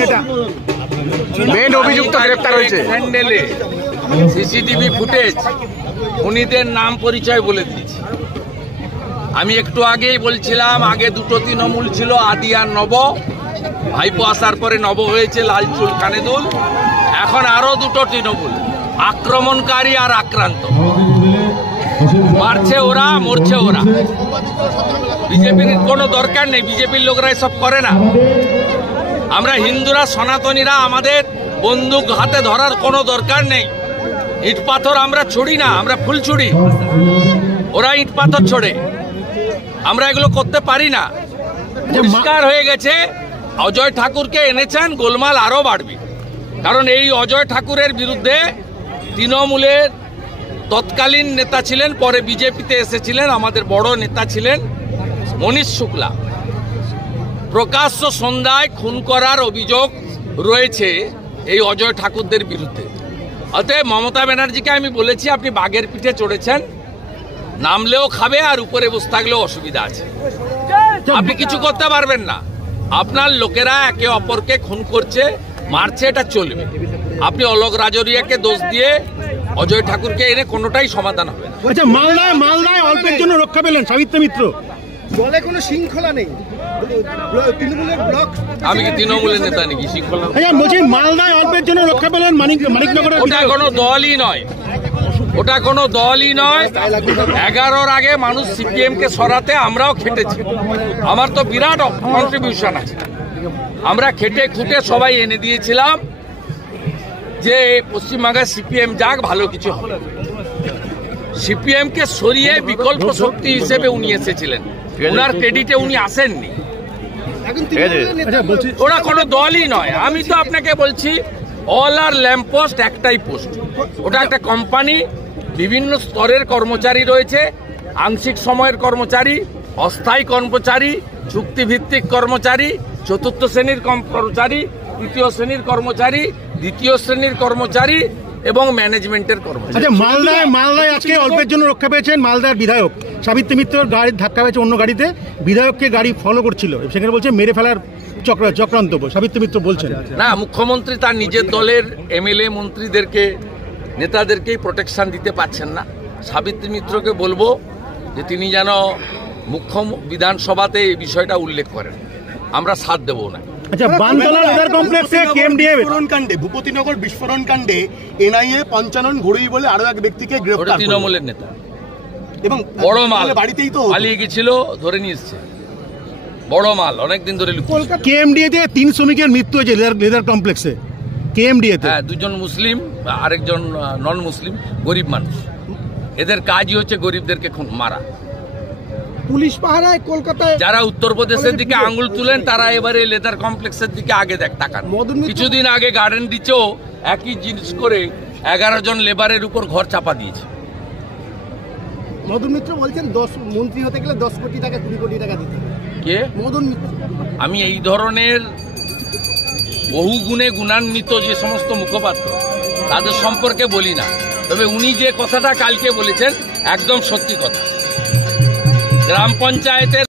বলছেন এটা মেন অভিযুক্ত গ্রেফতার হয়েছে হ্যান্ডেলে সিসিটিভি ফুটেজ খুনিদের নাম পরিচয় বলে দিয়েছি। আমি একটু আগেই বলছিলাম আগে দুটো তৃণমূল ছিল, আদি আর নব। ভাইপো আসার পরে নব হয়েছে লাল চুল কানে দুল। এখন আরো দুটো তৃণমূল, আক্রমণকারী আর আক্রান্ত। মারছে ওরা, মরছে ওরা। বিজেপির কোনো দরকার নেই, বিজেপির লোকরা এসব করে না। আমরা হিন্দুরা, সনাতনীরা আমাদের বন্দুক হাতে ধরার কোনো দরকার নেই। ইট পাথর আমরা ছুড়ি না, আমরা ফুল ছুড়ি। ওরা ইট পাথর ছোড়ে, আমরা এগুলো করতে পারি না। পরিষ্কার হয়ে গেছে, অজয় ঠাকুরকে এনেছেন, গোলমাল আরো বাড়বে। কারণ এই অজয় ঠাকুরের বিরুদ্ধে তৃণমূলের তৎকালীন নেতা ছিলেন, পরে বিজেপিতে এসেছিলেন, আমাদের বড় নেতা ছিলেন মনীশ শুক্লা। প্রকাশ্য সন্ধ্যায় খুন করার অভিযোগ রয়েছে এই অজয় ঠাকুরদের বিরুদ্ধে। অতএব মমতা ব্যানার্জিকে আমি বলেছি, আপনি বাঘের পিঠে চড়েছেন, নামলেও খাবে আর উপরে বসে থাকলেও অসুবিধা আছে। আপনি কিছু করতে পারবেন না। আপনার লোকেরা একে অপরকে খুন করছে, মারছে, এটা চলবে। আপনি অলোক রাজরিয়াকে দোষ দিয়ে অজয় ঠাকুরকে এনে কোনোটাই সমাধান হবে না। আচ্ছা, মালদায় অল্পের জন্য রক্ষা পেলেন সাবিত্রী মিত্র। দলে কোনো শৃঙ্খলা নেই, তৃণমূলের ব্লক। আমি কি তৃণমূলের নেতা নাকি? শৃঙ্খলা বলছি মালদায় অল্পের জন্য রক্ষা পেলেন মানিকনগরের। ওটা কোনো দলই নয়, ওটা কোনো দলই নয়। 11-র আগে মানুষ সিপিএম কে সরাতে আমরাও খেটেছি। আমার তো বিরাট কন্ট্রিবিউশন আছে। আমরা খেটে খুঁটে সবাই এনে দিয়েছিলাম যে পশ্চিমবাংলায় সিপিএম যাক, ভালো কিছু হবে। সিপিএম কে সরিয়ে বিকল্প শক্তি হিসেবে উনি এসেছিলেন, ওনার ক্রেডিটে উনি আসেননি। ওরা কোনো দলই নয়। আমি তো আপনাকে বলছি, অল আর ল্যাম্প পোস্ট একটাই পোস্ট। ওটা একটা কোম্পানি, বিভিন্ন স্তরের কর্মচারী রয়েছে, আংশিক সময়ের কর্মচারী, অস্থায়ী কর্মচারী, চুক্তিভিত্তিক কর্মচারী, চতুর্থ শ্রেণীর কর্মচারী, তৃতীয় শ্রেণীর কর্মচারী, দ্বিতীয় শ্রেণীর কর্মচারী এবং ম্যানেজমেন্টের কর্মচারী। আচ্ছা, মালদায় আজকে অল্পের জন্য রক্ষা পেয়েছেন মালদার বিধায়ক। সাবিত্রী মিত্রর গাড়ির ধাক্কা পেয়েছে অন্য গাড়িতে, বিধায়ককে গাড়ি ফলো করছিল, সেখানে বলছে মেরে ফেলার চক্রান্ত। সাবিত্রী মিত্র বলছেন না, মুখ্যমন্ত্রী তার নিজের দলের এমএলএ মন্ত্রীদেরকে, নেতাদেরকেই প্রোটেকশন দিতে পারছেন না। সাবিত্রী মিত্রকে বলবো যে তিনি যেন মুখ্য বিধানসভাতে এই বিষয়টা উল্লেখ করেন, আমরা সাথ দেব না। আচ্ছা, বানতলা লেদার কমপ্লেক্সে কেএমডিএ বিস্ফোরণ কাণ্ডে, ভূপতিনগর বিস্ফোরণ কাণ্ডে এনআইএ পঞ্চানন ঘড়ুই বলে আরো এক ব্যক্তিকে গ্রেফতার। তৃণমূলের নেতা এবং বড় মাল বাড়িতেই তো পালিয়ে গেছিল, ধরে নিয়ে এসছে। বড় মাল অনেকদিন ধরে কেএমডিএতে 3 শ্রমিকের মৃত্যু হয়েছে লেদার কমপ্লেক্সে। কেএমডিএতে দুজন মুসলিম, আরেকজন নন মুসলিম, গরিব মানুষ। এদের কাজই হচ্ছে গরিবদেরকে মারা। পুলিশ পাহারায় কলকাতায় যারা উত্তরপ্রদেশের দিকে আঙুল তুলেন, তারা এবারে লেদার কমপ্লেক্সের দিকে আগে তাকান। কিছুদিন আগে গার্ডেন রিচেও একই জিনিস করে 11 জন লেবারের উপর ঘর চাপা দিয়েছে। মদন মিত্র বলছেন 10 মন্ত্রী হতে গেলে 10 কোটি টাকা 20 কোটি টাকা দিতে হবে। কে? মদন মিত্র। আমি এই ধরনের বহু গুণে গুণান্বিত যে সমস্ত মুখপাত্র, তাদের সম্পর্কে বলি না। তবে উনি যে কথাটা কালকে বলেছেন একদম সত্যি কথা। গ্রাম পঞ্চায়েতের